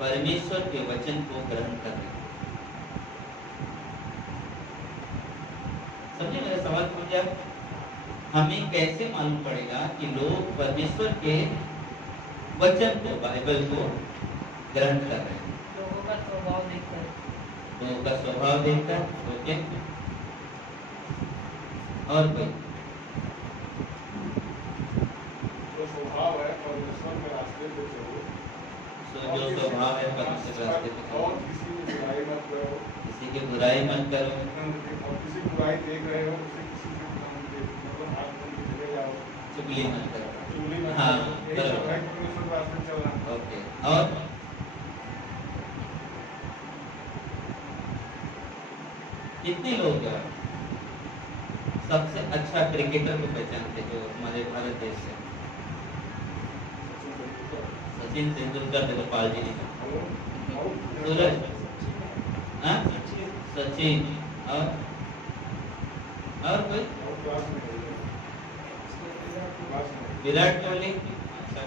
परमेश्वर के वचन को ग्रहण कर रहे हैं। समझे मेरा सवाल? समझे? हमें कैसे मालूम पड़ेगा कि लोग परमेश्वर के वचन को, बाइबल को ग्रहण कर रहे हैं? लोगों का स्वभाव देखकर। लोगों का स्वभाव देखकर। ओके, और कोई? जो स्वभाव है परमेश्वर के रास्ते पे चलो, जो स्वभाव है परमेश्वर के रास्ते पे चलो, और किसी की बुराई मत करो, किसी की बुराई मत करो, और किसी की बुराई देख रहे हो उसे किसी से मतलब हाथ बन के चले जाओ, चुगली मत करो। चुगली मत हाँ, करो, यही सब है परमेश्वर के रास्ते चलना। ओके, और कितने लोग सबसे अच्छा क्रिकेटर को पहचानते जो हमारे भारत देश से? सचिन तेंदुलकर देखो, पाल जी ने कहा। सूरज, हाँ? सचिन, और कोई? विराट कोहली। अच्छा,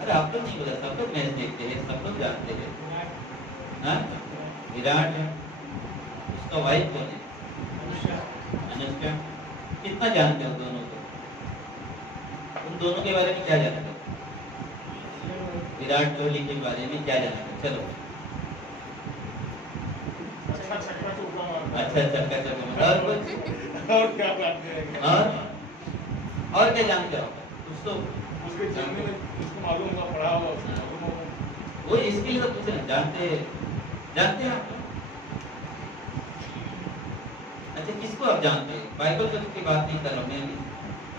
अरे आप तो नहीं बोला, सब लोग मैच देखते हैं, सब लोग जानते हैं। हाँ? विराट है, उसका वाइफ कौन है? अनुष्का। कितना जानते हो दोनों को? उन दोनों के बारे में क्या जानते हो? विराट कोहली के बारे में क्या जानते हो? चलो, अच्छा छक्का चौका मारता है। अच्छा चक्का चक्का। और कुछ? और क्या जानते हैं? और क्या जानते हो? कुछ तो उसके जन्म में उसको मालूम होगा, पढ़ा होगा, उसको मालूम होगा। वो इसके लिए तो पूछ रहे हैं, जानते हैं आप? अच्छा, किसको आप जानते हैं? बाइबल की बात नहीं कर रहा हूँ मैं,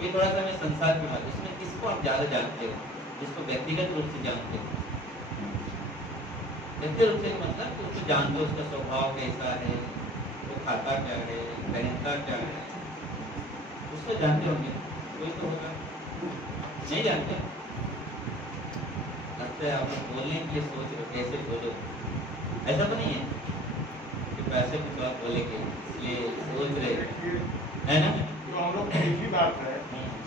ये थोड़ा सा मैं संसार की बात, इसमें किसको आप ज्यादा जानते हो, जिसको व्यक्तिगत रूप से जानते हो? व्यक्तिगत रूप से मतलब कि उसको जानते हो, उसका स्वभाव कैसा है, वो खाता क्या है, पहनता क्या है, उसको जानते होंगे। कोई तो होगा, नहीं जानते? लगता है आप लोग बोलने के लिए सोच रहे हो कैसे बोलो, ऐसा तो नहीं है कि पैसे कुछ और बोलेंगे इसलिए सोच रहे है ना? तो हम लोग एक ही बात है,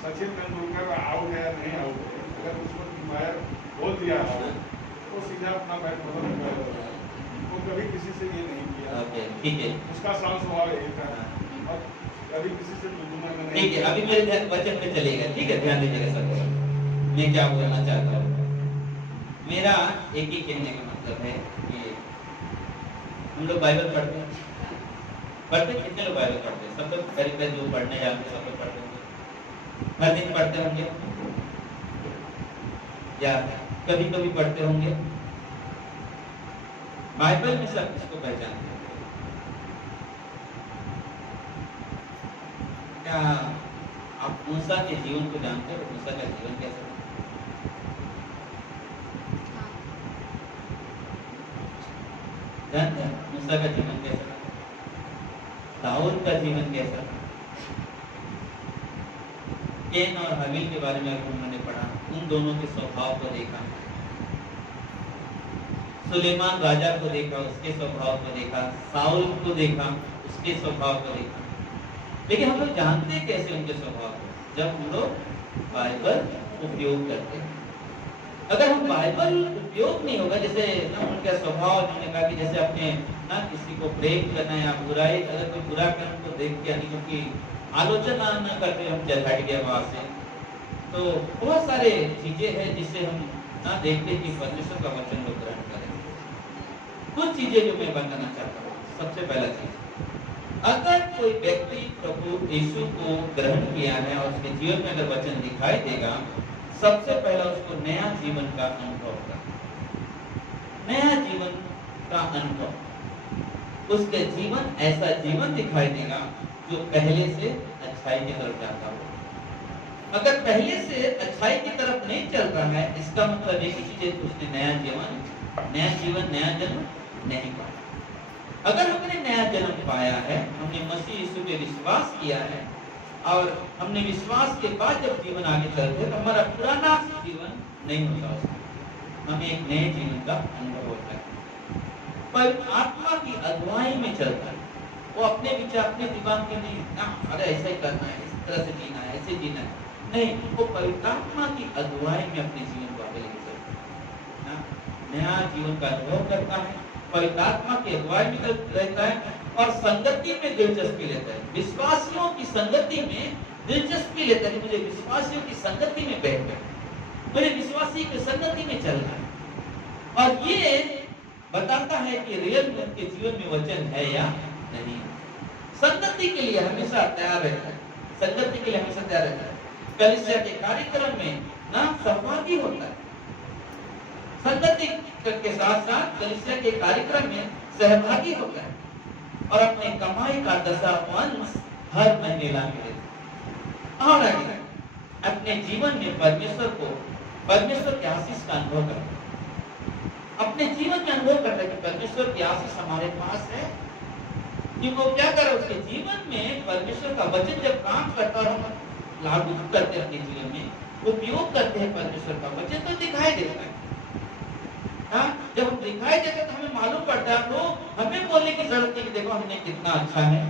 सचिन तेंदुलकर आउट है नहीं आउट है, अगर उसको अंपायर बोल दिया है तो सीधा अपना बैट बदल देगा। वो कभी किसी से ये नहीं किया। ओके, ठीक है, उसका शांत स्वभाव यही था और कभी किसी से तुलना में नहीं। ठीक है। अभी मेरे वचन पे चलेगा, ठीक है? ध्यान दीजिएगा सब, मैं क्या बोलना चाहता हूँ। मेरा एक ही कहने का मतलब है कि हम लोग बाइबल पढ़ते हैं। कितने लोग बाइबल पढ़ते हैं? सब लोग करीब जो पढ़ने जाते हैं सब लोग पढ़ते होंगे, हर दिन पढ़ते होंगे या कभी कभी पढ़ते होंगे। बाइबल में सब किसको पहचानते हैं? क्या आप मूसा के जीवन को जानते हो? मूसा का जीवन कैसा था? जानते हैं मूसा का जीवन कैसा था? दाऊद का जीवन कैसा था? कैन और हाबिल के बारे में उन्होंने पढ़ा, उन दोनों के स्वभाव को देखा। सुलेमान राजा को देखा, उसके स्वभाव को देखा। साउल को देखा, उसके स्वभाव को देखा। लेकिन हम लोग जानते कैसे उनके स्वभाव को? जब हम लोग बाइबल उपयोग करते हैं। अगर हम बाइबल उपयोग नहीं होगा, जैसे ना उनका स्वभाव, उन्होंने कहा कि जैसे अपने ना किसी को प्रेम करना या बुराई, अगर कोई बुरा कर्म को देख के यानी क्योंकि आलोचना न करके हम चल हट गया वहां से, तो बहुत सारे चीजें हैं जिससे हम ना देखते कि परमेश्वर का वचन लोग ग्रहण करें। कुछ चीजें जो मैं बताना चाहता हूँ। सबसे पहला चीज, अगर कोई व्यक्ति प्रभु यीशु को ग्रहण किया है और उसके जीवन में अगर वचन दिखाई देगा, सबसे पहला उसको नया जीवन का अनुभव होगा। नया जीवन का अनुभव, उसके जीवन ऐसा जीवन दिखाई देगा जो पहले से अच्छाई की तरफ जाता हो। अगर पहले से अच्छाई की तरफ नहीं चल रहा है, इसका मतलब एक ही चीज है, उसने नया जीवन, नया जन्म नहीं पाया। अगर हमने नया जन्म पाया है, हमने मसीह यीशु पे विश्वास किया है और हमने विश्वास के बाद जब जीवन आगे चलते तो हमारा पुराना जीवन नहीं होता, उसमें हमें एक नए जीवन का अनुभव होता है। पर आत्मा की अगुवाई में चलता है, वो अपने विचार, अपने दिमाग के नहीं, अरे ऐसा ही करना है, इस तरह से जीना है, ऐसे जीना है, नहीं, वो पवित्र आत्मा की अगुवाई में अपने जीवन को आगे लेके चलता है। नया जीवन का अनुभव करता है, पवित्र आत्मा की अगुवाई में रहता है और संगति में दिलचस्पी लेता है। विश्वासियों की संगति में दिलचस्पी लेता है। मुझे विश्वासियों की संगति में बैठना है, मुझे विश्वासी की संगति में चलना है। और ये बताता है कि रियल में उनके जीवन में वचन है या नहीं। संगति के लिए हमेशा तैयार रहता है, संगति के लिए हमेशा तैयार रहता है। कलीसिया के कार्यक्रम में ना सहभागी होता है, संगति के साथ साथ कलीसिया के कार्यक्रम में सहभागी होता है और अपने कमाई का 10वां हर महीने ला के देता है। और आगे अपने जीवन में परमेश्वर के आशीष का अनुभव करता है, अपने जीवन में अनुभव करता है कि परमेश्वर की आशीष हमारे पास है। कि वो क्या करे, उसके जीवन में परमेश्वर का वचन जब काम करता है, हम लागू करते हैं अपने जीवन में, उपयोग करते हैं परमेश्वर का वचन, तो दिखाई देता है। हाँ, जब हम दिखाई देते हैं तो हमें मालूम पड़ता है, तो हमें बोलने की जरूरत नहीं कि देखो हमने कितना अच्छा है।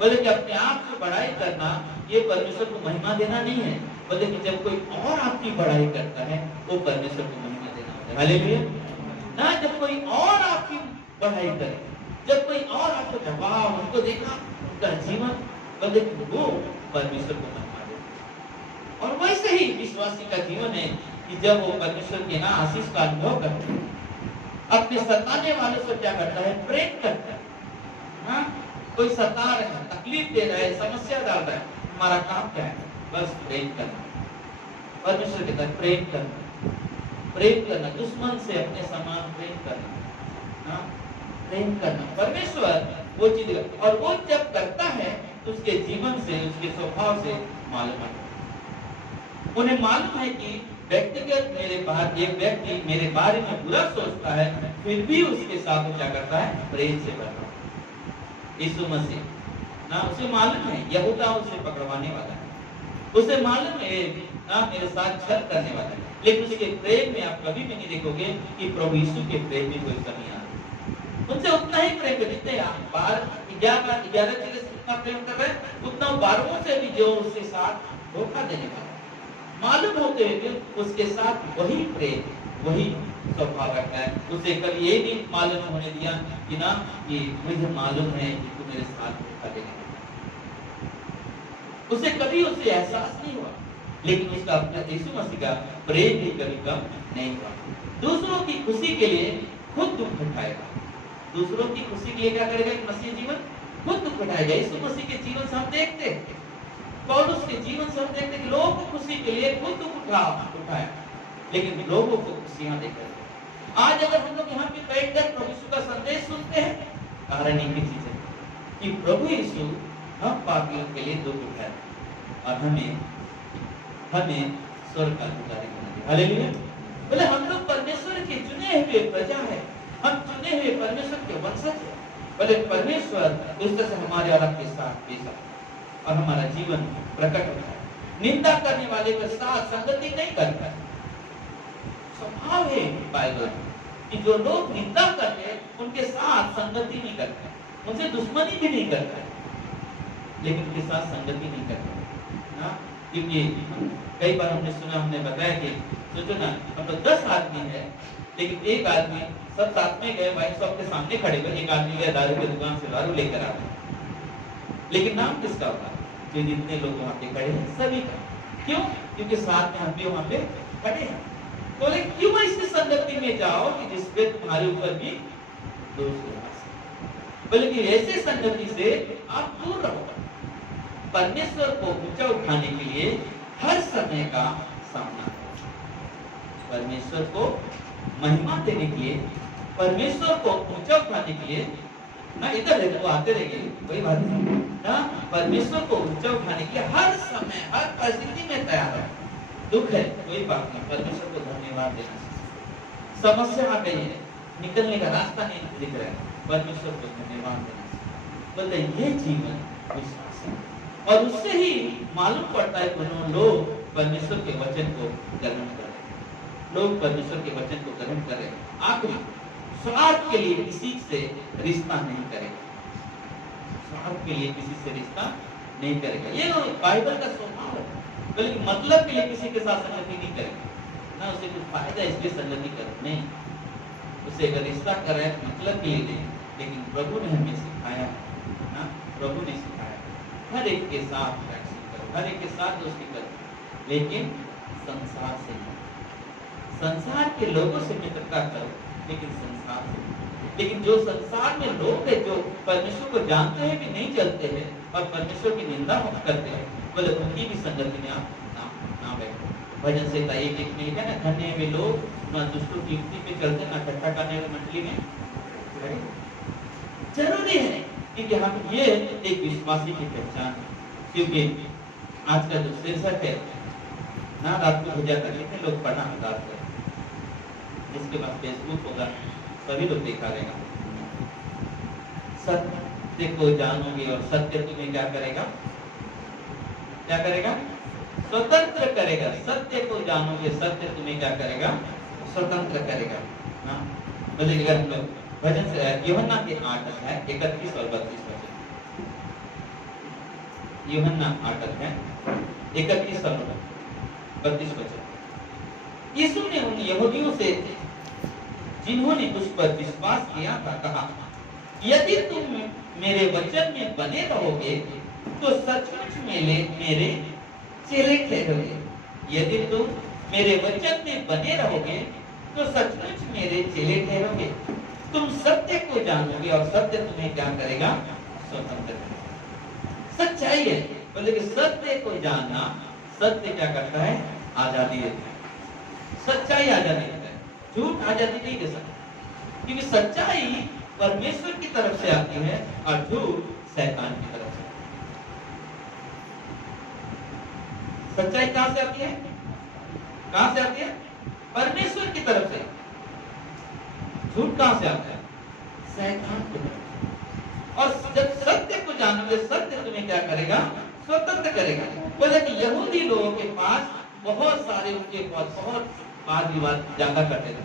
बोले कि अपने आप से बड़ाई करना ये परमेश्वर को महिमा देना नहीं है, बोले कि जब कोई और आपकी बड़ाई करता है वो परमेश्वर को महिमा देना होता है। हालेलुया ना, जब कोई और आपकी बढ़ाई करे, जब कोई और आपको वाह उनको देखा उनका जीवन, बोले वो परमेश्वर को महिमा देता है। और वैसे ही विश्वासी का जीवन है कि जब वो परमेश्वर के ना आशीष का अनुभव करता है, अपने सताने वालों से क्या करता है, प्रेम करता है। हाँ, कोई सता रहा है, तकलीफ दे रहा है, समस्या डाल रहा है, हमारा काम क्या है, बस प्रेम करना। परमेश्वर कहता है प्रेम करना, प्रेम करना, दुश्मन से अपने समान प्रेम करना। हाँ, प्रेम करना परमेश्वर वो चीज, और वो जब करता है तो उसके जीवन से, उसके स्वभाव से मालूम है। उन्हें मालूम है कि व्यक्तिगत एक व्यक्ति मेरे बारे में बुरा सोचता है, फिर भी उसके साथ वो क्या करता है, प्रेम से करता है। यीशु मसीह ना, उसे मालूम है यहूदा उसे पकड़वाने वाला है, उसे मालूम है ना मेरे साथ छल करने वाला है, लेकिन उसके प्रेम में आप कभी भी नहीं देखोगे कि प्रभु यीशु के प्रेम में कोई कमी आ रही। उनसे उतना ही प्रेम कर, जितने 11 चीजें से उतना प्रेम कर रहे हैं, उतना 12 से भी जो उसके साथ धोखा देने वाला, मालूम होते हुए भी उसके साथ वही प्रेम, वही स्वभाव रखता है। उसे कभी ये नहीं मालूम होने दिया कि ना कि मुझे मालूम है कि तू मेरे साथ धोखा देने वाला, उसे कभी उससे एहसास नहीं हुआ, लेकिन उसका अपना यीशु मसीह का प्रेम भी कभी कम नहीं हुआ। दूसरों की खुशी के लिए खुद दुख उठाएगा, दूसरों की खुशी के लिए क्या करेगा, एक मसीह जीवन खुद दुख उठाएगा। यीशु मसीह के जीवन से हम देखते हैं, पौलुस के जीवन से हम देखते हैं कि लोगों को खुशी के लिए खुद दुख उठाया, लेकिन लोगों को खुशियां देकर। आज अगर हम लोग यहाँ पे बैठकर प्रभु यीशु का संदेश सुनते हैं, कारण एक ही चीज है कि प्रभु यीशु हम पापियों के लिए दुख उठाए और हमें स्वर्ग का अधिकारी बना दिया। हालेलुया। बोले हम लोग परमेश्वर के चुने हुए प्रजा है, हम चुने हुए परमेश्वर के वंशज है। बोले परमेश्वर उस तरह से हमारे और आपके साथ पेश और हमारा जीवन प्रकट होता है। निंदा करने वाले के साथ संगति नहीं करता। स्वभाव है बाइबल कि जो लोग निंदा करते हैं उनके साथ संगति नहीं करते, उनसे दुश्मनी भी नहीं करता, लेकिन उनके साथ संगति नहीं करता ना। क्योंकि कई बार हमने बताया कि सोचो ना, हम लोग 10 आदमी है, लेकिन एक आदमी सब साथ में गए, वाइन शॉप के सामने खड़े हुए, एक आदमी गया दारू की दुकान से दारू लेकर आ रहा, लेकिन नाम किसका होगा, जो जितने लोग वहां पे खड़े हैं सभी का। क्यों? क्योंकि साथ में हम भी वहां पे खड़े हैं। तो क्यों ऐसी संगति में जाओ कि जिसपे तुम्हारे ऊपर भी दोष हो, बल्कि ऐसे संगति से आप दूर रहो। परमेश्वर को ऊंचा उठाने के लिए हर समय का सामना करो, परमेश्वर को महिमा देने के लिए, परमेश्वर को ऊंचा उठाने के लिए ना, इधर है वो आते रहेंगे, कोई बात नहीं ना। परमेश्वर को ऊंचा उठाने के लिए हर समय हर परिस्थिति में तैयार हो। दुख है कोई बात नहीं, परमेश्वर को धन्यवाद देना। समस्या आ गई है, निकलने का रास्ता नहीं दिख रहा है, परमेश्वर को धन्यवाद देना। बोलते ये जीवन विश्वास है, और उससे ही मालूम पड़ता है कि लोग परमेश्वर के वचन को ग्रहण कर रहे, लोग परमेश्वर के वचन को ग्रहण कर रहे। आखिरी, स्वार्थ के लिए किसी से रिश्ता नहीं करेगा, स्वार्थ के लिए किसी से रिश्ता नहीं करेगा, ये बाइबल का स्वभाव है। बल्कि मतलब के लिए किसी के साथ संगति नहीं करेगा ना, उसे कुछ फायदा इसलिए संगति कर नहीं, उससे अगर रिश्ता कर रहे हैं मतलब के लिए नहीं, लेकिन प्रभु ने हमें सिखाया ना, प्रभु ने सिखाया हर एक के साथ फ्रेंडशिप करो, हर एक के साथ दोस्ती करो, लेकिन संसार से नहीं। संसार के लोगों से मित्रता करो, लेकिन संसार से नहीं। लेकिन जो संसार में लोग हैं, जो परमेश्वर को जानते हैं भी नहीं चलते हैं और परमेश्वर की निंदा करते हैं, बोले उनकी भी संगति में आप ना बैठो। भजन संहिता 1:1 में लिखा है ना, धन्य वे लोग ना दुष्टों की युक्ति पे चलते, ना इकट्ठा करने वाली मंडली में। जरूरी है कि हम ये एक विश्वासी की पहचान है, क्योंकि आज का जो शीर्षक है ना, रात को पूजा करने में लोग पढ़ना हताश है, जिसके पास फेसबुक होगा सभी लोग देखा रहेगा। सत्य को जानोगे और सत्य तुम्हें क्या करेगा, क्या करेगा, स्वतंत्र करेगा। सत्य को जानोगे, सत्य तुम्हें क्या करेगा, स्वतंत्र करेगा। हाँ, बोलिए हम लोग भजन से यूहन्ना के 8 अध्याय 31 और 32 वचन। यूहन्ना 8 अध्याय 31 और 32 वचन। यीशु ने उन यहूदियों से जिन्होंने उस पर विश्वास किया था कहा, यदि तुम मेरे वचन में बने रहोगे तो सचमुच मेरे चेले ठहरोगे। यदि तुम मेरे वचन में बने रहोगे तो सचमुच मेरे चेले ठहरोगे। तुम सत्य को जानोगे और सत्य तुम्हें क्या करेगा, स्वतंत्र करेगा। सच्चाई है, बोले कि सत्य को जानना, सत्य क्या करता है, आजादी देता है। सच्चाई आजादी देता है, झूठ आजादी नहीं दे सकता, क्योंकि सच्चाई परमेश्वर की तरफ से आती है और झूठ शैतान की तरफ से। सच्चाई कहां से आती है, कहां से आती है, परमेश्वर की तरफ से। झूठ कहां से आता है, शैतान की तरफ से। और जब सत्य को जानोगे, सत्य तुम्हें क्या करेगा, स्वतंत्र करेगा। बोले कि यहूदी लोगों के पास बहुत सारे, उनके पास बहुत वाद विवाद ज्यादा करते थे।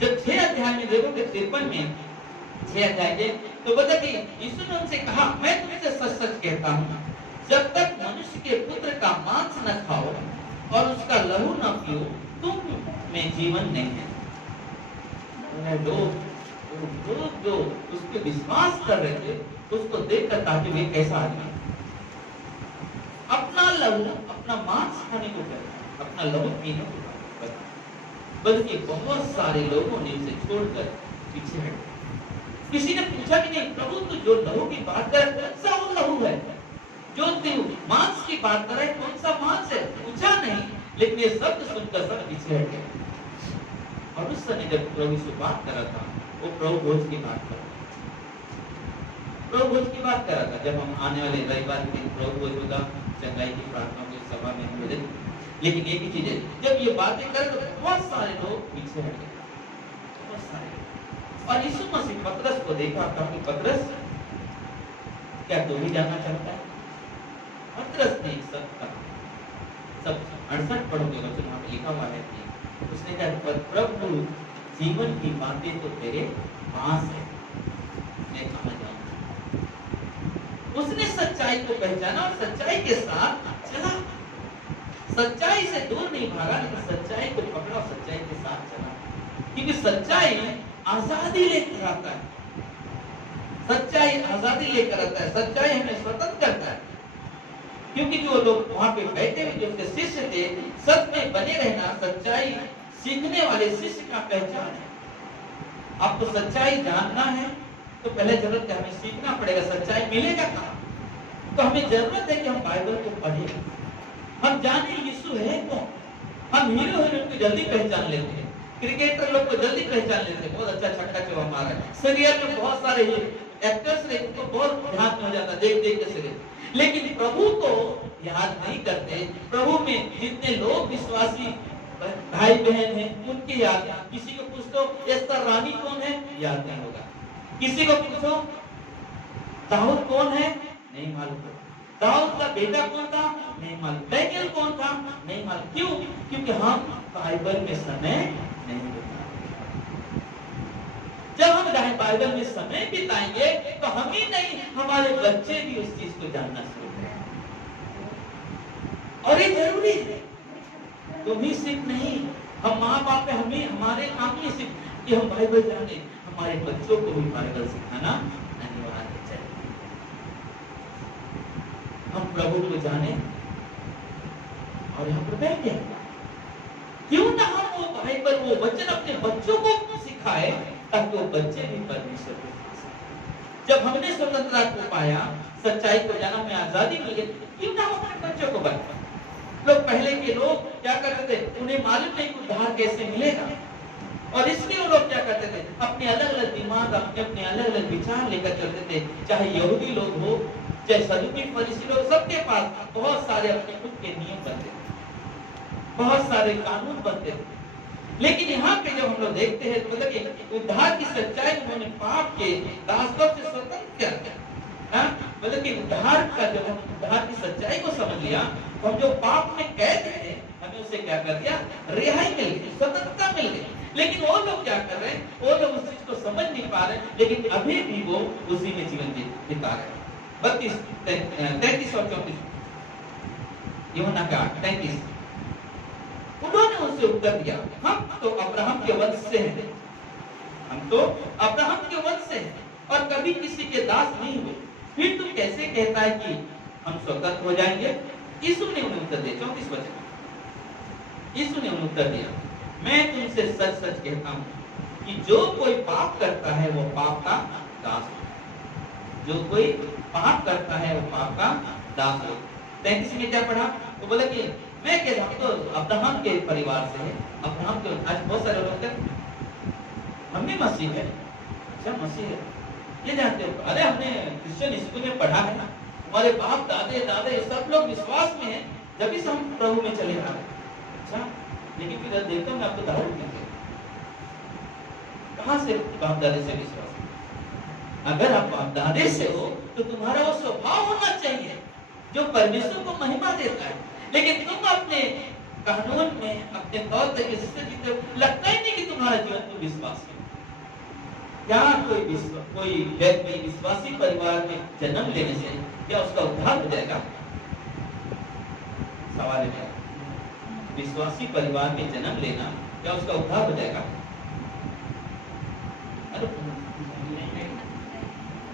जब 6 अध्याय में देखोगे 53 में 6 अध्याय के, तो बोले कि यीशु ने उनसे कहा, मैं तुमसे सच सच कहता हूँ, जब तक मनुष्य के पुत्र का मांस न खाओ और उसका लहू न पियो, तुम में जीवन नहीं है। लोग जो उसके विश्वास कर रहे थे, उसको देखकर ताकि वे कैसा आदमी, अपना लहू, अपना मांस खाने को कहता, अपना लहू पीने को कहता, बल्कि बहुत सारे लोगों ने उसे छोड़कर पीछे हटे। किसी ने पूछा कि नहीं प्रभु, तो जो लहू की बात कर कौन सा वो लहू है, जो मांस की बात कर रहे कौन सा मांस है, पूछा नहीं। लेकिन ये शब्द सुनकर सब पीछे हटे। और उस समय जब प्रभु से बात कर रहा था, वो प्रभु भोज की बात कर रहा था, प्रभु भोज की बात कर रहा था। जब हम आने वाले रविवार के दिन प्रभु भोज होगा, चंगाई की प्रार्थना की सभा में हम मिले। लेकिन एक ही चीज है, जब ये बातें कर तो बहुत सारे लोग पीछे हट गए, बहुत सारे। और यीशु मसीह पतरस को देखा, कहा कि पतरस, क्या तू भी जानना चाहता है? पतरस ने एक शब्द कहा, सब 68 पढ़ोगे वचन वहां लिखा हुआ है कि उसने कहा, प्रभु जीवन की बातें तो तेरे पास है, मैं कहां जाऊं। उसने सच्चाई को पहचाना और सच्चाई के साथ चला। सच्चाई से दूर नहीं भागा, लेकिन सच्चाई को पकड़ा और सच्चाई के साथ चला, क्योंकि सच्चाई आजादी लेकर आता है। सच्चाई आजादी लेकर आता है, सच्चाई हमें स्वतंत्र करता है। क्योंकि जो लोग वहां पे बैठे हुए, जो उनके शिष्य थे, सत्य में बने रहना सच्चाई सीखने वाले शिष्य का पहचान है। आपको सच्चाई जानना है तो पहले जरूरत है, हमें सीखना पड़ेगा। सच्चाई मिलेगा कहाँ? तो हमें जरूरत है कि हम बाइबल को पढ़ें, हम जाने यीशु है कौन। हम हीरो हीरोइन को जल्दी पहचान लेते हैं, क्रिकेटर लोग को जल्दी पहचान लेते हैं, बहुत अच्छा छक्का चौका मारा है। सीरियल में बहुत सारे एक्टर्स ने, उनको बहुत ध्यान में हो जाता देख देख के सीरियल। लेकिन प्रभु को याद नहीं करते। प्रभु में जितने लोग विश्वासी भाई बहन हैं, उनकी याद। किसी को पूछ तो एस्तर रानी कौन है, याद नहीं होगा। किसी को पूछो दाऊद कौन है, नहीं मालूम। दाऊद का बेटा कौन था, नहीं मालूम। दानियल कौन था, नहीं मालूम। क्यों? क्योंकि हम बाइबल में समय नहीं बिताते। जब हम बाइबल में समय बिताएंगे तो हम ही नहीं, हमारे बच्चे भी उस चीज को जानना शुरू करेंगे। और ये जरूरी है। तुम ही सिर्फ नहीं, हम माँ बाप हमें, हमारे काम ही सिर्फ कि हम बाइबल जाने, हमारे बच्चों को भी बाइबल सिखाना अनिवार्य चाहिए। हम प्रभु को जाने और यहाँ पर बैठ गए, क्यों ना हम वो बाइबल, वो वचन अपने बच्चों को सिखाए ताकि वो बच्चे भी परमेश्वर को सिखाएं। जब हमने स्वतंत्रता को पाया, सच्चाई को जाना, में आजादी मिल गई, क्यों ना हमारे बच्चों को बताएं। लोग पहले के लोग क्या करते थे, उन्हें मालूम नहीं उद्धार कैसे मिलेगा, और इसलिए वो लोग क्या करते थे, अपने अलग अलग दिमाग, अपने अलग अलग विचार लेकर चलते थे। चाहे यहूदी लोग हो, चाहे सदुकी फरीसी लोग, सबके पास बहुत सारे अपने खुद के नियम बनते थे, बहुत सारे कानून बनते थे। लेकिन यहाँ पे जब हम लोग देखते हैं, मतलब कि उद्धार की सच्चाई उन्होंने पाप के दासत्व से स्वतंत्र किया, मतलब कि उद्धार का, जब हम उद्धार की सच्चाई को समझ लिया, तो हम जो पाप में कैद थे, हमें उसे क्या कर दिया, रिहाई मिल गई, स्वतंत्रता मिल गई। लेकिन वो लोग क्या कर रहे हैं, वो लोग उस चीज को समझ नहीं पा रहे, लेकिन अभी भी वो उसी में जीवन बिता रहे हैं। 32, 33 और 34 यूहन्ना का 33। उन्होंने उनसे उत्तर दिया, हम तो अब्राहम के वंश से हैं, हम तो अब्राहम के वंश से हैं और कभी किसी के दास नहीं हुए, फिर तुम कैसे कहता है कि हम स्वतंत्र हो जाएंगे? यीशु ने उन्हें उत्तर दिया, 34 वचन। यीशु ने उन्हें उत्तर दिया, मैं तुमसे सच सच कहता हूँ कि जो कोई पाप करता है वो पाप का दास हो। जो कोई पाप करता है वो पाप का दास हो। 33 में क्या पढ़ा? तो बोला कि मैं कहता हूँ, तो अब्राहम के परिवार से है, अब्राहम के, आज बहुत सारे लोग हम भी मसीह है, अच्छा मसीह है, ये जानते हो? अरे हमने क्रिश्चियन स्कूल में पढ़ा है ना, हमारे बाप दादे दादे सब लोग विश्वास में हैं, जब भी हम प्रभु में चले आ रहे। अच्छा, लेकिन फिर देखता हूँ मैं आपको दारू पीते, कहाँ से बाप दादे से विश्वास? अगर आप बाप दादे से हो तो तुम्हारा वो स्वभाव होना चाहिए जो परमेश्वर को महिमा देता है। लेकिन तुम अपने कानून में, अपने तौर तरीके से जीते हो, लगता ही नहीं कि तुम्हारा जीवन तो विश्वास है। क्या कोई व्यक्ति विश्वासी परिवार में जन्म लेने से क्या उसका उद्धार हो जाएगा? सवाल है, विश्वासी परिवार में जन्म लेना क्या उसका उद्धार हो जाएगा? अरे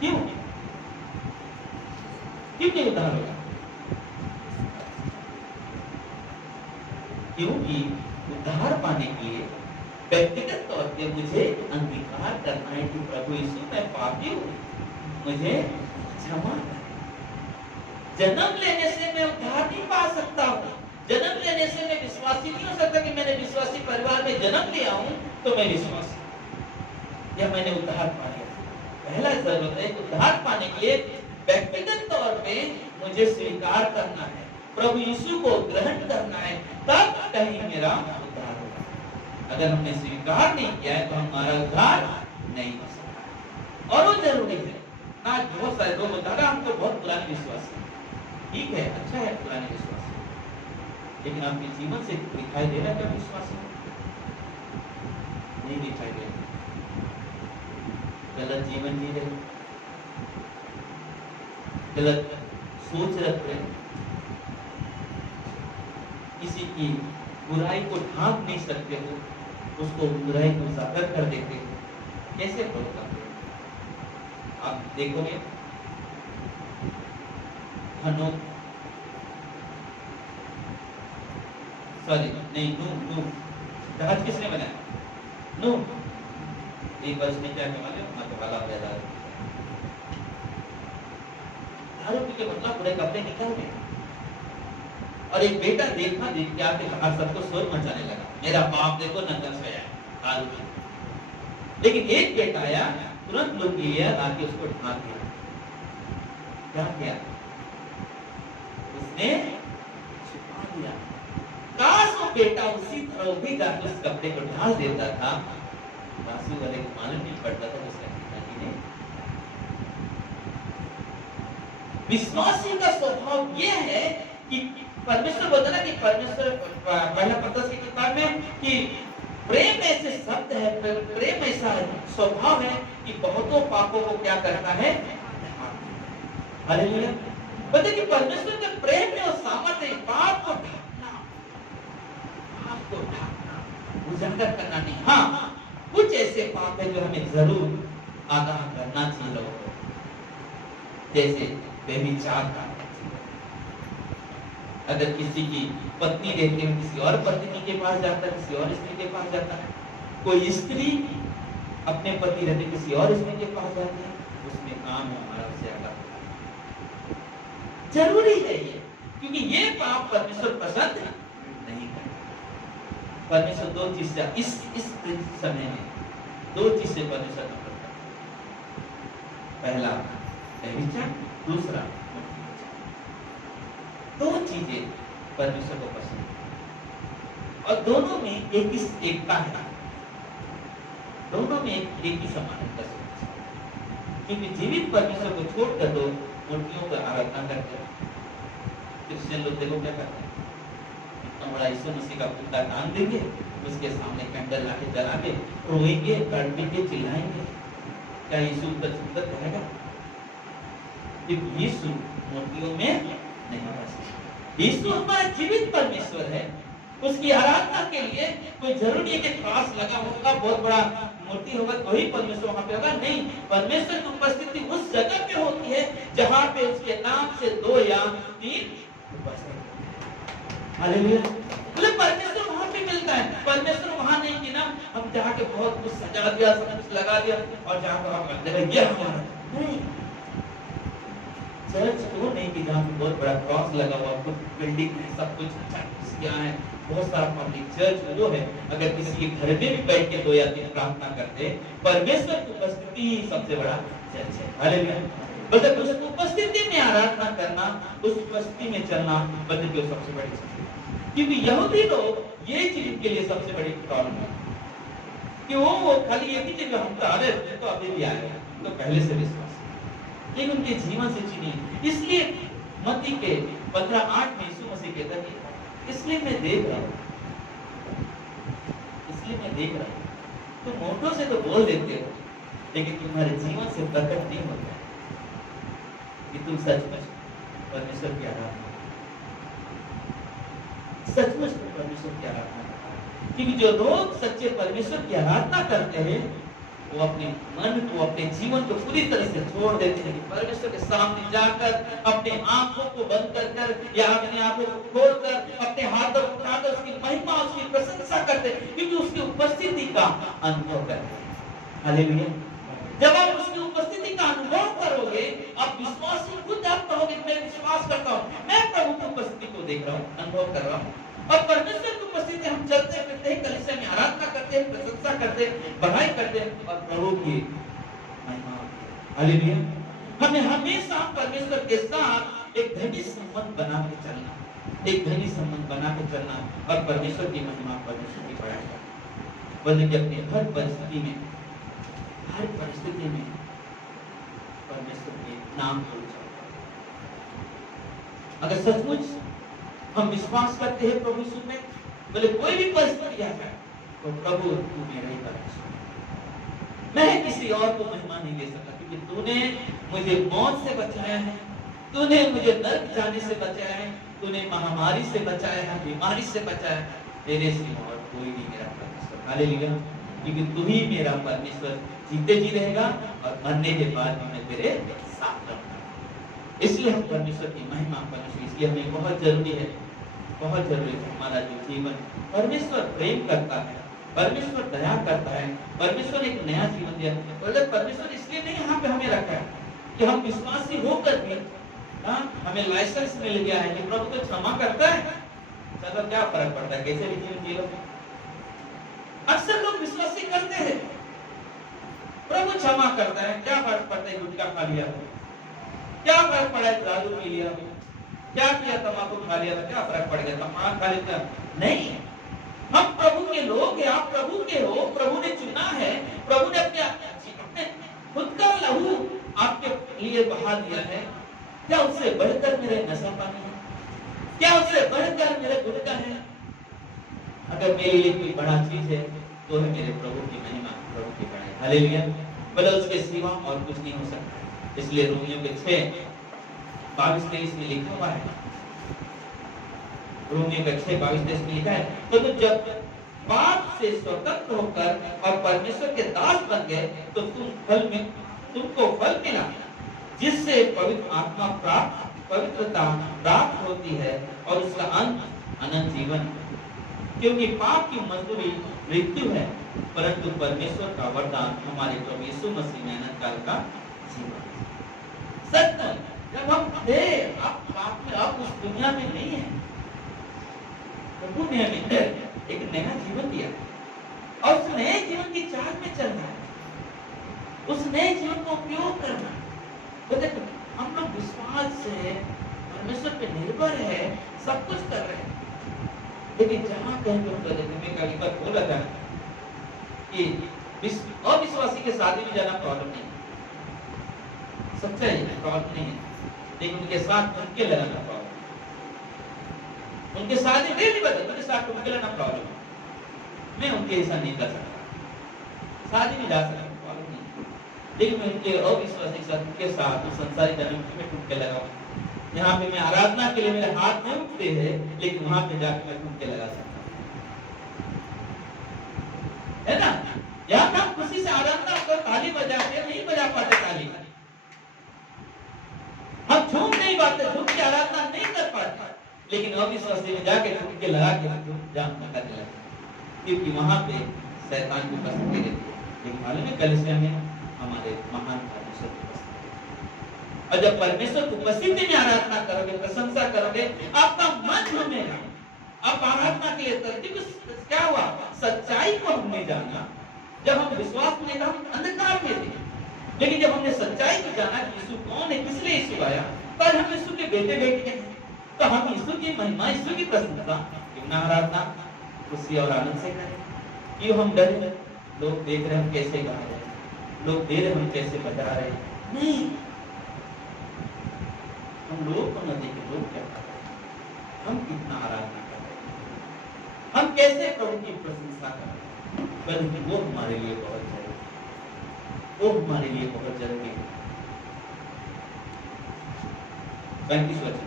क्यों नहीं उद्धार होगा? क्योंकि उद्धार पाने के लिए व्यक्तिगत तौर पे मुझे अंगीकार करना है कि प्रभु यीशु मैं पापी हूँ, मुझे क्षमा कर। जन्म लेने से मैं उद्धार नहीं पा सकता हूँ, जन्म लेने से मैं विश्वासी नहीं हो सकता कि मैंने विश्वासी परिवार में जन्म लिया हूँ तो मैं विश्वासी या मैंने उद्धार पा लिया। पहला जरूरत है उद्धार पाने के लिए व्यक्तिगत तौर पे मुझे स्वीकार करना है, प्रभु यीशु को ग्रहण करना है, तब कहीं मेरा उद्धार होगा। अगर हमने स्वीकार नहीं किया है तो हमारा उद्धार नहीं हो सकता। और वो जरूरी है ना। बहुत सारे लोग बता रहे हम तो बहुत पुराने विश्वास है, ठीक है, अच्छा है पुराने विश्वास, लेकिन आपके जीवन से दिखाई दे रहा है क्या विश्वास है? नहीं दिखाई दे रहा, गलत जीवन जी रहे, गलत सोच रख रहे, किसी की बुराई को ढांक नहीं सकते हो, उसको बुराई को उजागर कर देते हो, कैसे प्रभु करते हो? आप देखोगे हनोक, सॉरी नहीं, नूह जहाज किसने बनाया? नूह। एक वर्ष में क्या कमा लिया? मतवाला पैदा, दारू पी के मतलब पूरे कपड़े निकल गए। और एक बेटा देखा देख के आके बाहर सबको शोर मचाने लगा, मेरा बाप देखो नंगा सोया है दारू पी। लेकिन एक बेटा आया, तुरंत लोग लिया आके उसको ढांक दिया। क्या किया? उसने छुपा दिया। काश वो बेटा उसी तरह भी जाकर उस कपड़े को ढाल देता था, दासू वाले को मालूम नहीं पड़ता था उसका पिताजी ने। विश्वासी का स्वभाव यह है कि परमेश्वर बोलता ना कि परमेश्वर पहला पत्रस की किताब में कि प्रेम ऐसे शब्द है, प्रेम ऐसा स्वभाव है कि बहुतों पापों को क्या करता है? हालेलुया। बोलते कि परमेश्वर के प्रेम में और सामर्थ्य है पाप को ढकना, पाप को ढकना, उजागर करना नहीं। हाँ, कुछ ऐसे पाप है जो हमें जरूर आगाह करना चाहिए लोगों को, जैसे व्यभिचार का। अगर किसी की पत्नी रहती है, किसी और पत्नी के पास जाता है, किसी और स्त्री के पास जाता है, कोई स्त्री अपने पति रहते किसी और स्त्री के पास जाती है, उसमें काम है हमारा उससे आगाह। जरूरी है ये, क्योंकि ये पाप परमेश्वर पसंद नहीं करता। परमेश्वर दो चीज से इस समय में दो चीज से परमेश्वर नफरत करता है। पहला व्यभिचार, दूसरा दो चीजें परमेश्वर को पसंद है और दोनों में एक ही एकता है, दोनों में एक ही समानता है। क्योंकि जीवित परमेश्वर को छोड़कर तो मूर्तियों का आराधना करते हैं। क्रिश्चियन लोग देखो क्या करते हैं, इतना बड़ा यीशु मसीह का पुतला टांग देंगे, उसके सामने कैंडल लाके जला के रोएंगे, तड़पेंगे, चिल्लाएंगे। क्या यीशु उधर सुंदर कहेगा? यीशु मूर्तियों में नहीं बसता। यीशु हमारा जीवित परमेश्वर है। उसकी आराधना के लिए कोई जरूरी है कि क्रॉस लगा होगा, बहुत बड़ा मूर्ति होगा तो ही परमेश्वर वहां पे होगा, नहीं। परमेश्वर की उपस्थिति उस जगह पे होती है जहां पे उसके नाम से 2 या 3 उपस्थित। हालेलुया। मतलब परमेश्वर वहां पे मिलता है। परमेश्वर वहां नहीं कि ना हम जाके बहुत कुछ सजा दिया, सब कुछ लगा दिया और जहां पर हम करते हैं ये हमारा नहीं। चर्च वो नहीं कि जहाँ पे बहुत बड़ा क्रॉस लगा हुआ, कुछ बिल्डिंग है, सब कुछ अच्छा क्या है, बहुत सारा पब्लिक। चर्च वो है अगर किसी के घर में भी बैठ के 2 या 3 प्रार्थना करते, परमेश्वर की उपस्थिति ही सबसे बड़ा चर्च है। हालेलुया। मतलब उस उपस्थिति में आराधना करना, उस उपस्थिति में चलना बल्कि जो सबसे बड़ी चीज है। क्योंकि यहूदी लोग ये चीज के लिए सबसे बड़ी प्रॉब्लम है कि वो खाली एक ही चीज हम तो अरे तो अभी भी आए तो पहले से विश्वास, लेकिन उनके जीवन से चीनी। इसलिए मत्ती के 15:8 में यीशु मसीह कहता है इसलिए मैं देख रहा हूं, इसलिए मैं देख रहा हूं। तुम होठों से तो बोल देते हो लेकिन तुम्हारे जीवन से प्रकट नहीं होता कि तुम सचमुच परमेश्वर की आराधना, सचमुच परमेश्वर की आराधना। क्योंकि जो लोग सच्चे परमेश्वर की आराधना करते हैं वो अपने मन को, अपने जीवन को पूरी तरह से छोड़ देते हैं कि परमेश्वर के सामने जाकर अपने आंखों को बंद कर कर या अपने आंखों को खोलकर अपने हाथों को उठाकर उसकी महिमा, उसकी प्रशंसा करते हैं, क्योंकि उसकी उपस्थिति का अनुभव करते हैं। हालेलुया। जब आप उसकी उपस्थिति का अनुभव करोगे, आप विश्वासी खुद आप कहोगे मैं विश्वास करता हूँ, मैं प्रभु की उपस्थिति को देख रहा हूँ, अनुभव कर रहा हूँ। और परमेश्वर की उपस्थिति हम चलते फिरते हैं, कलीसिया में आराधना करते हैं, प्रशंसा करते हैं, बढ़ाई करते हैं और प्रभु की महिमा। हालेलुया। हमें हमेशा परमेश्वर के साथ एक घनिष्ठ संबंध बना के चलना, एक घनिष्ठ संबंध बना के चलना और परमेश्वर की महिमा, परमेश्वर की बढ़ाई करना। बल्कि अपने हर परिस्थिति में, हर परिस्थिति में परमेश्वर के नाम को उच्चारण। अगर सचमुच हम विश्वास करते हैं प्रभु यीशु में, बोले कोई भी परिस्थिति आ जाए तो प्रभु तू मेरा ही परमेश्वर, मैं किसी और को महिमा नहीं दे सकता, क्योंकि तूने मुझे मौत से बचाया है, तूने मुझे नरक जाने से बचाया है, तूने महामारी से बचाया है, बीमारी से बचाया है, तेरे सिवा और कोई नहीं मेरा परमेश्वर। हालेलुया। क्योंकि तू ही मेरा परमेश्वर जीते जी रहेगा और मरने के बाद भी मैं तेरे साथ रहूंगा। इसलिए हम परमेश्वर की महिमा, परमेश्वर इसलिए हमें बहुत जरूरी है, बहुत जरूरी है हमारा जो जीवन, परमेश्वर प्रेम करता है, परमेश्वर दया करता है, परमेश्वर एक नया जीवन दिया। बोले परमेश्वर इसलिए नहीं यहाँ पे हमें रखा है कि हम विश्वासी होकर भी हमें लाइसेंस मिल गया है कि प्रभु तो क्षमा करता है, चलो क्या फर्क पड़ता है कैसे भी जीवन जी लो। अक्सर लोग विश्वासी करते हैं प्रभु क्षमा करता है, क्या फर्क पड़ता है गुटखा खा लिया, क्या फर्क पड़ा है दारू पी लिया, क्या किया तंबाकू खा लिया, क्या फर्क पड़ गया तंबाकू खा लिया। नहीं, हम प्रभु के लोग हैं, आप प्रभु के हो, प्रभु ने चुना है, प्रभु ने अपने खुद का लहू आपके लिए बहा दिया है। क्या उससे बढ़कर मेरे नशा पानी है, क्या उससे बढ़कर मेरे गुटखा है? अगर मेरे लिए कोई बड़ा चीज है तो है मेरे प्रभु की महिमा, प्रभु की बड़ाई। हालेलुया। भले उसके सिवा और कुछ नहीं हो सकता। इसलिए रोमियों के 6:22-23 में लिखा हुआ है, रोमियों के 6:22-23 में लिखा है, तो जब बात से स्वतंत्र होकर और परमेश्वर के दास बन गए तो तुमको फल मिला, जिससे पवित्र आत्मा पवित्रता प्राप्त होती है और उसका अंत अनंत जीवन। क्योंकि पाप की मजदूरी मृत्यु है, परंतु परमेश्वर का वरदान हमारे प्रभु यीशु मसीह में अनंत काल का जीवन। सत्य जब हम थे, आप पाप में, आप उस दुनिया में नहीं है, प्रभु ने हमें एक नया जीवन दिया और उस नए जीवन की चाल में चलना है, उस नए जीवन को उपयोग करना। तो देखो, हम लोग विश्वास से परमेश्वर पे निर्भर है, सब कुछ कर रहे हैं, लेकिन जहां कहीं पर मैं कभी बार बोला था कि अविश्वासी के शादी में जाना प्रॉब्लम नहीं, सच्चाई है, प्रॉब्लम नहीं है, लेकिन उनके साथ उनके लगाना प्रॉब्लम, उनके शादी नहीं बदल, उनके साथ उनके लगाना प्रॉब्लम। मैं उनके ऐसा नहीं कर सकता, शादी में जा सकता, प्रॉब्लम नहीं, लेकिन मैं उनके अविश्वासी के साथ संसारी जन्म में ठुमके लगाऊं। यहाँ पे मैं आराधना के लिए मेरे हाथ नहीं उठते हैं, लेकिन वहां पे जाकर मैं ठुमके लगा सकता है ना। यहाँ हम खुशी से आराधना कर ताली बजाते नहीं बजा पाते ताली, हम झूम नहीं पाते, झूम की आराधना नहीं कर पाते, लेकिन अविश्वासी में जाके ठुमके लगा के करने लगते, क्योंकि वहां पे शैतान की उपस्थिति रहती है। लेकिन मालूम है कलीसिया में हमारे महान परमेश्वर की उपस्थिति, और जब परमेश्वर की उपस्थिति में आराधना करोगे, प्रशंसा करोगे, आपका मन झूमेगा। अब आराधना के लिए तरतीब क्या हुआ, सच्चाई को हमने जाना। जब हम विश्वास में था, हम अंधकार में थे, लेकिन जब हमने सच्चाई को जाना कि यीशु कौन है, किस लिए यीशु आया, पर हम यीशु के बेटे बेटे हैं, तो हम यीशु की महिमा, यीशु की प्रशंसा, क्यों ना आराधना खुशी और आनंद से करें। क्यों हम डरे, लोग देख रहे हम कैसे गा रहे हैं, लोग देख रहे हम कैसे बजा रहे हैं, नहीं, हम लोग को न देखे, लोग क्या कर रहे हैं, हम कितना आराधना कर रहे हैं, हम कैसे प्रभु की प्रशंसा कर रहे हैं, बल्कि वो हमारे लिए बहुत जरूरी है, वो हमारे लिए बहुत जरूरी है। 35 वचन,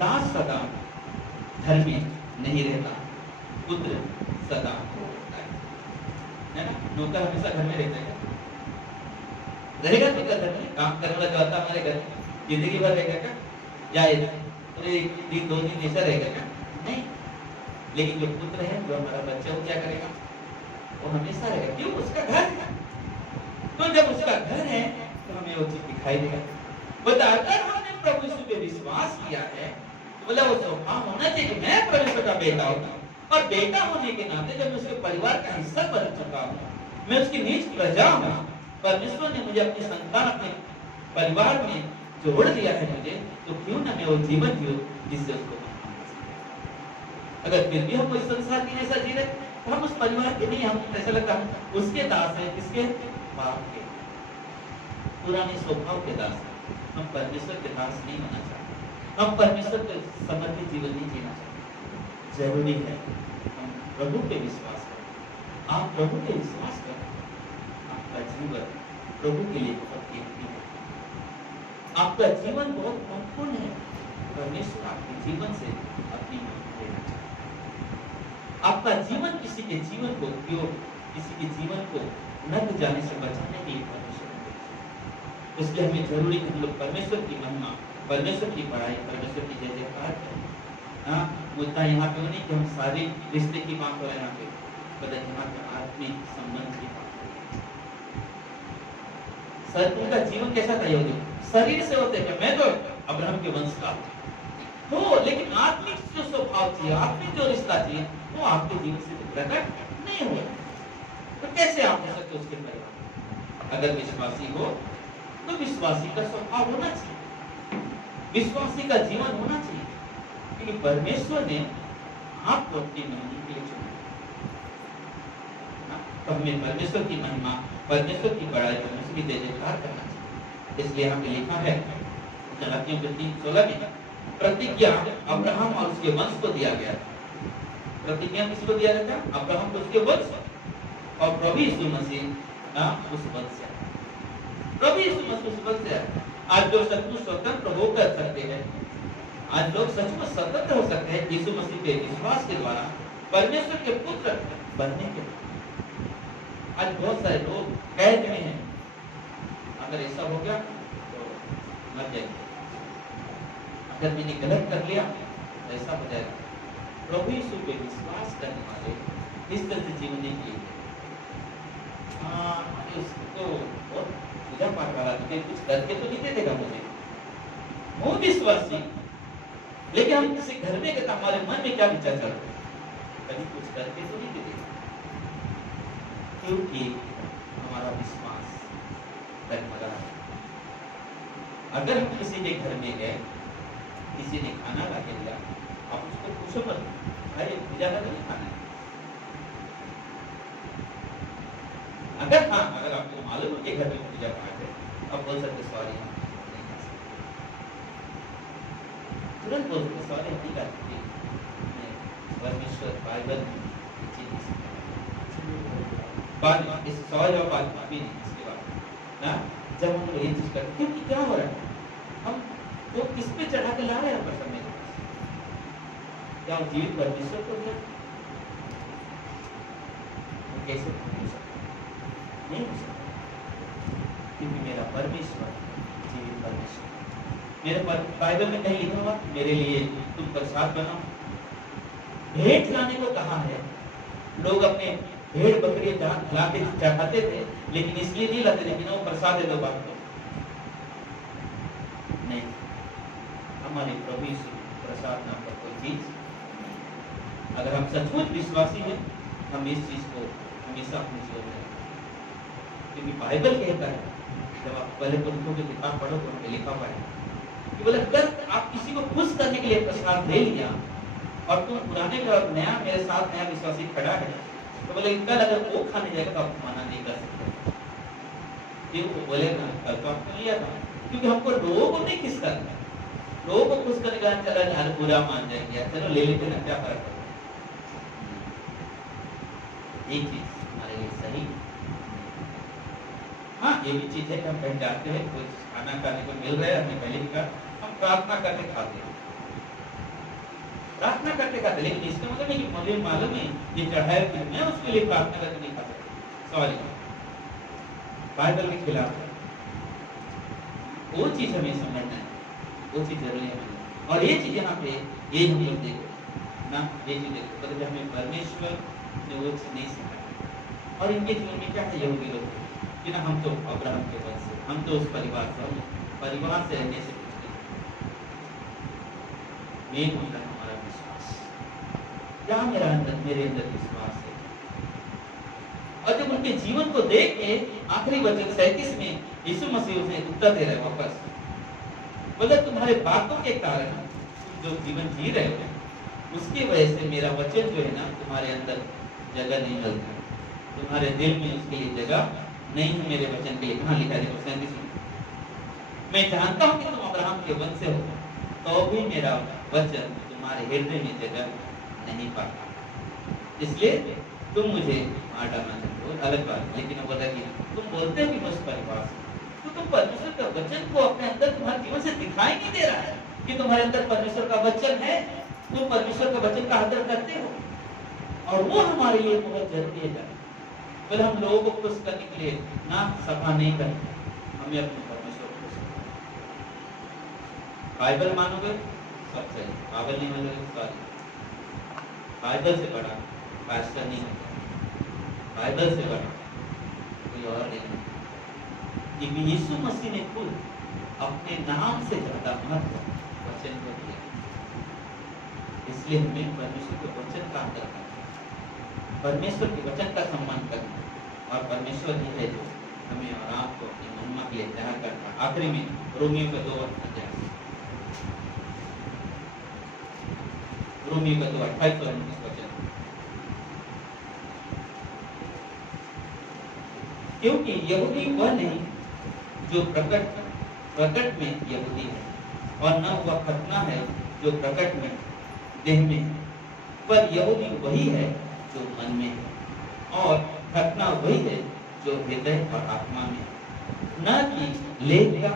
दास सदा घर में नहीं रहता, पुत्र सदा है ना। नौकर हमेशा घर में रहता है, रहेगा तो घर में काम करने वाला जो आता हमारे घर में जिंदगी भर रहेगा क्या, या एक दिन 2 दिन ऐसा रहेगा क्या, नहीं। लेकिन जो पुत्र है, जो हमारा बच्चा, वो क्या करेगा, वो हमेशा रहेगा, क्यों, उसका घर है। तो जब उसका घर है तो हमें वो चीज दिखाई देगा। बता, अगर हमने प्रभु यीशु पे विश्वास किया है, तो बोला वो स्वभाव होना चाहिए कि मैं परमेश्वर का बेटा हूँ, और बेटा होने के नाते जब मैं उसके परिवार का हिस्सा बन चुका हूँ, मैं उसकी नीच प्रजा हूँ, परमेश्वर ने मुझे अपनी संतान, अपने परिवार में जोड़ दिया है मुझे, तो क्यों ना मैं वो जीवन जीऊं जिससे उसको। अगर फिर भी हम इस संसार की जैसा जी रहे, तो हम उस परिवार के नहीं, हम ऐसा लगता है उसके दास हैं, किसके, बाप के, पुराने स्वभाव के दास हैं। हम परमेश्वर के दास नहीं होना चाहते, हम परमेश्वर के समर्पित जीवन नहीं जीना चाहते। जरूरी है हम प्रभु पे विश्वास करें। आप प्रभु पे विश्वास करें, आपका जीवन प्रभु के लिए बहुत कीमती है, आपका जीवन बहुत महत्वपूर्ण है। परमेश्वर आपके जीवन से अपनी महत्व लेना चाहते हैं। आपका जीवन किसी के जीवन को उपयोग, किसी के जीवन को नर्क जाने से बचाने के लिए परमेश्वर ने भेजा। इसलिए हमें जरूरी है हम लोग परमेश्वर की महिमा, परमेश्वर की बड़ाई, परमेश्वर की जय जयकार करें। हाँ, मुद्दा यहाँ पे नहीं कि हम सारे रिश्ते की बात हो रहे हैं, यहाँ पे बदल यहाँ पे आत्मिक संबंध की बात हो रही है। उनका जीवन कैसा था, यहूदी शरीर से होते हैं, मैं तो अब्राहम के वंश का हो, लेकिन आत्मिक जो स्वभाव चाहिए, आत्मिक जो रिश्ता चाहिए, वो आपके जीवन से प्रकट नहीं हो रहा। तो कैसे आप हो सकते उसके परिवार? अगर विश्वासी हो तो विश्वासी का स्वभाव होना चाहिए, विश्वासी का जीवन होना चाहिए, क्योंकि परमेश्वर ने आपको अपनी महिमा के लिए चुना। तो हमें परमेश्वर की महिमा, परमेश्वर की बड़ाई, परमेश्वर की जय जयकार करना चाहिए। इसलिए हमें लिखा है गलातियों के 3:16 में, प्रतिज्ञा अब्राहम और उसके वंश को दिया गया था। प्रतिज्ञा किसको दिया गया था? अब्राहम को, उसके वंश, और प्रभु यीशु मसीह उस वंश से, प्रभु यीशु मसीह उस वंश से, आज लोग सचमुच स्वतंत्र होकर सकते हैं, आज लोग सचमुच स्वतंत्र हो सकते हैं यीशु मसीह के विश्वास के द्वारा, परमेश्वर के पुत्र बनने के द्वारा। आज बहुत सारे लोग कैद में हैं, अगर ऐसा हो गया तो मर जाएंगे, अगर मैंने गलत कर लिया तो ऐसा हो जाएगा। प्रभु यीशु पे विश्वास करने वाले इस तरह से जीवन नहीं जिएंगे। उसको बहुत पूजा पाठ वाला तो कुछ करके तो नहीं दे देगा मुझे, वो विश्वासी, लेकिन हम किसी घर में कहता हमारे मन में क्या विचार चल रहा है, कभी कुछ करके तो नहीं दे देगा, क्योंकि हमारा विश्वास डगमगा है। अगर हम किसी के घर में गए, किसी ने खाना ला के दिया, आप उसको पूछो मत, अरे पूजा का नहीं खाना है। अगर हाँ, अगर आपको मालूम है कि घर में पूजा पाठ है, आप बोल सकते सॉरी, हम नहीं खा सकते, तुरंत बोल सकते सॉरी, हम नहीं खा सकते। परमेश्वर बाइबल में बाद इस सॉरी और बात भी नहीं, इसके बाद ना जब हम लोग ये चीज करते, क्योंकि क्या हो रहा है, हम वो किस पे चढ़ा के ला रहे हैं पर समय क्या जीवित परमेश्वर को दिया, कैसे हो सकता नहीं हो सकता, क्योंकि मेरा परमेश्वर जीवित परमेश्वर। मेरे बाइबल में कहीं लिखा हुआ मेरे लिए तुम प्रसाद बनाओ। भेंट लाने को कहा है, लोग अपने भेड़ बकरी ला के चढ़ाते थे, लेकिन इसलिए नहीं लाते थे कि ना वो प्रसाद दे दो बात को नहीं, हमारे प्रभु यीशु प्रसाद नाम का कोई चीज, अगर हम सचमुच विश्वासी हैं, हम इस चीज को हमेशा अपने जीवन में, क्योंकि बाइबल कहता है, जब आप पहले पुरखों की किताब पढ़ो तो उनमें लिखा हुआ है कि बोले अगर आप किसी को खुश करने के लिए प्रसाद दे लिया और तुम पुराने का नया मेरे साथ नया विश्वासी खड़ा है, तो बोले कल अगर वो खाने जाएगा तो आप मना नहीं कर सकते, ये वो बोलेगा कल तो आपको लिया था, क्योंकि हमको लोगों को नहीं किस करना, लोगों को खुश करने का चला यार बुरा मान जाएंगे, चलो ले लेते ना, क्या फर्क पड़ता है, एक चीज हमारे लिए सही। हाँ, ये भी चीज है कि हम कहीं जाते हैं, कुछ खाना खाने को मिल रहा है, हमने पहले भी कहा हम प्रार्थना करके खाते हैं, प्रार्थना करते खाते, लेकिन इसका मतलब है कि मुझे मालूम है ये चढ़ाए फिर मैं उसके लिए प्रार्थना करके नहीं खा सकता, सॉरी, बाइबल के खिलाफ है, वो चीज हमें समझना है, वो चीज जरूरी है। और ये चीज यहाँ पे ये हम लोग देखो ना, ये चीज देखो तो हमें परमेश्वर ने वो चीज नहीं सिखाया। और इनके जीवन में क्या है, यहूदी लोग कि ना हम तो अब्राहम के वंश से, हम तो उस परिवार से, परिवार से रहने से कुछ नहीं, मेन होता है हमारा विश्वास, क्या मेरे अंदर विश्वास है। और जब उनके जीवन को देख के आखिरी वचन 37 में यीशु मसीह उसे उत्तर दे रहे वापस, बोले तुम्हारे बातों के कारण जो जीवन जी रहे हो उसकी वजह से मेरा वचन जो है ना तुम्हारे अंदर जगह नहीं मिलता, तुम्हारे दिल में उसके लिए जगह नहीं है मेरे वचन के लिए। कहाँ लिखा है देखो 37 में, मैं जानता हूँ कि तुम अब्राहम के वंश से हो, तो भी मेरा वचन तुम्हारे हृदय में जगह नहीं पाता, इसलिए तुम मुझे मार डालना चाहते हो, अलग बात। लेकिन वो बोला कि तुम बोलते भी मुझ परिवार से, तो तुम परमेश्वर का वचन को अपने अंदर तुम्हारे जीवन से दिखाई नहीं दे रहा है कि तुम्हारे अंदर परमेश्वर का वचन है, तुम परमेश्वर का वचन का आदर करते हो, और वो हमारे लिए बहुत जरूरी है। फिर हम लोगों को खुश करने के लिए ना सभा नहीं करते, हमें अपने परमेश्वर को खुश करना। बाइबल मानोगे सब सही, बाइबल नहीं मानोगे सॉरी, बाइबल से बड़ा पास्टर नहीं होता, बाइबल से बड़ा कोई और नहीं है। क्योंकि यीशु मसीह ने खुद अपने नाम से ज्यादा महत्व वचन को दिया, इसलिए हमें परमेश्वर के वचन का आदर करना, परमेश्वर के वचन का सम्मान करना, और परमेश्वर ही है जो हमें और आपको अपनी महिमा के लिए तैयार करता। आखिरी में रोमियो का 2 अध्याय, रोमियो का 2 28 और 29 वचन, क्योंकि यहूदी वह नहीं जो प्रकट में यहूदी है, और न वह खतना है जो प्रकट में देह में है, पर यहूदी वही है जो मन में है, और खतना वही है जो हृदय और आत्मा में है, न कि लेख का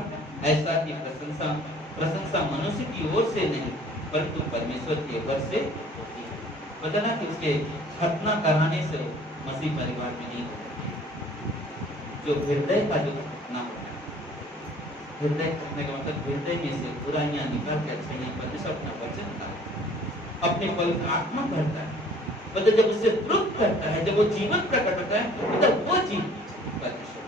ऐसा कि प्रशंसा प्रशंसा मनुष्य की ओर से नहीं परंतु परमेश्वर की ओर से होती है। पता ना कि उसके खतना कराने से मसीह परिवार में नहीं होती, जो हृदय का जो खतना होता है, हृदय खतने का मतलब हृदय में से बुराइयां निकाल के अच्छाइयां परमेश्वर अपना वचन का अपने पवित्र आत्मा भरता है, मतलब जब उससे तृप्त करता है, जब वो जीवन प्रकट होता है, मतलब वो जीवन परमेश्वर,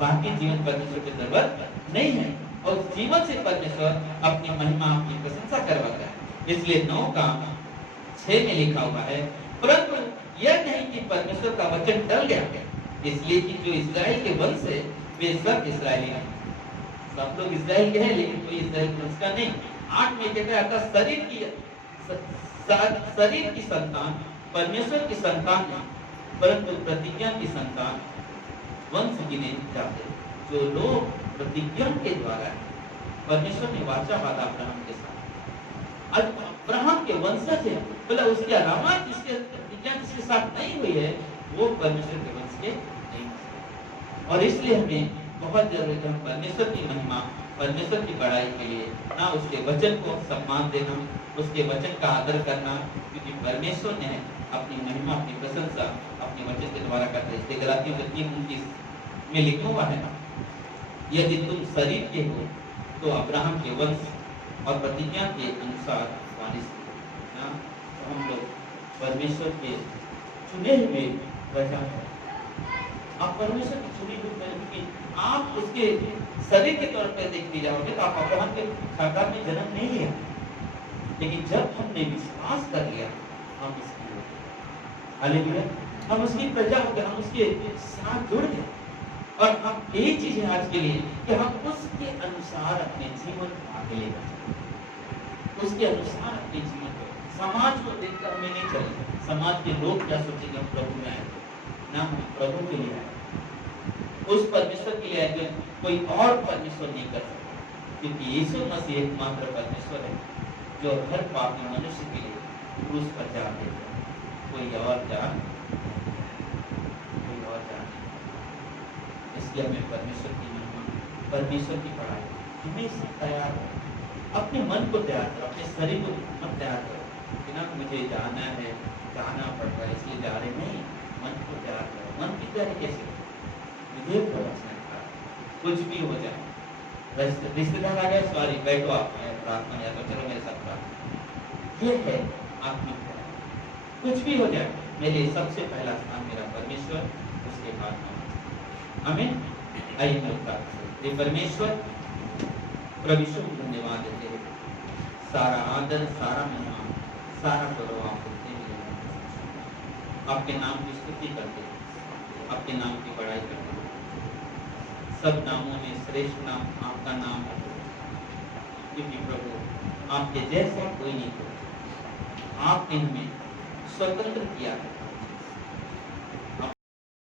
बाकी जीवन परमेश्वर की जरूरत नहीं है। और जीवन से परमेश्वर अपनी महिमा अपनी प्रशंसा करवाता है। इसलिए 9:6 में लिखा हुआ है, परंतु यह नहीं कि परमेश्वर का वचन टल गया, इसलिए कि जो इस्राएल के वंश है वे सब इस्राएली हैं। सब लोग इस्राएल के हैं लेकिन कोई इस्राएल वंश का नहीं। 8 में कहता है शरीर की संतान परमेश्वर की संतान है, परंतु प्रतिज्ञा की संतान वंश गिने जाते। जो लोग प्रतिज्ञा के द्वारा परमेश्वर ने वाचा बांधा अब्राहम के साथ, आज अब्राहम के वंशज है, मतलब उसके अलावा जिसके प्रतिज्ञा जिसके साथ नहीं हुई है वो परमेश्वर के वंश के नहीं है। और इसलिए हमें बहुत जरूरी है परमेश्वर की महिमा परमेश्वर की बड़ाई के लिए ना उसके वचन को सम्मान देना, उसके वचन का आदर करना, क्योंकि परमेश्वर ने अपनी महिमा अपनी प्रशंसा अपने वचन के द्वारा करते। इसलिए गलातियों 3:29 में लिखा हुआ है, यदि तुम शरीर के हो तो अब्राहम के वंश और प्रतिज्ञा के अनुसार वारिस हो। तो हम लोग परमेश्वर के चुने हुए प्रजा हैं। आप परमेश्वर की चुनी हुई प्रजा, क्योंकि आप उसके शरीर के तौर पर देखते जाओगे तो आप अब्राहम के खानदान में जन्म नहीं लिया, लेकिन जब हमने विश्वास कर लिया हम इसकी हो गए, हालेलुया, हम उसकी प्रजा हो गए, हम उसके साथ जुड़ गए। और हम एक चीज है आज के लिए कि हम उसके अनुसार अपने जीवन को आगे ले जाए, उसके अनुसार अपने जीवन को, समाज को देखकर हमें नहीं चले, समाज के लोग क्या सोचेंगे हम प्रभु में आए, ना हम प्रभु के लिए आए, उस परमेश्वर के लिए आए कोई और परमेश्वर नहीं कर सकता, क्योंकि यीशु मसीह एकमात्र परमेश्वर है जो हर पापी मनुष्य के लिए क्रूस पर जान देता है। कोई और जान इसलिए हमें परमेश्वर की महिमा परमेश्वर की पढ़ाई हमेशा तैयार हो, अपने मन को तैयार करो, अपने शरीर को मत तैयार करो कि ना मुझे जाना है, जाना पड़ता है इसलिए जा रहे नहीं, मन को तैयार करो। मन की तैयारी कैसे मुझे कुछ भी हो जाए, रिश्तेदार आ गए, सॉरी बैठो आप प्रार्थना या तो चलो मेरे साथ प्रार्थना, ये है आत्मिक तैयारी। कुछ भी हो जाए मेरे सबसे पहला स्थान मेरा परमेश्वर, उसके बाद आमीन। आइए मिलता है परमेश्वर प्रभु को धन्यवाद देते हैं, सारा आदर सारा महिमा सारा गौरव आप देते हैं, आपके नाम की स्तुति करते हैं, आपके नाम की बड़ाई करते हैं। सब नामों में श्रेष्ठ नाम आपका नाम है, क्योंकि प्रभु आपके जैसा कोई नहीं हो, आपने हमें स्वतंत्र किया है,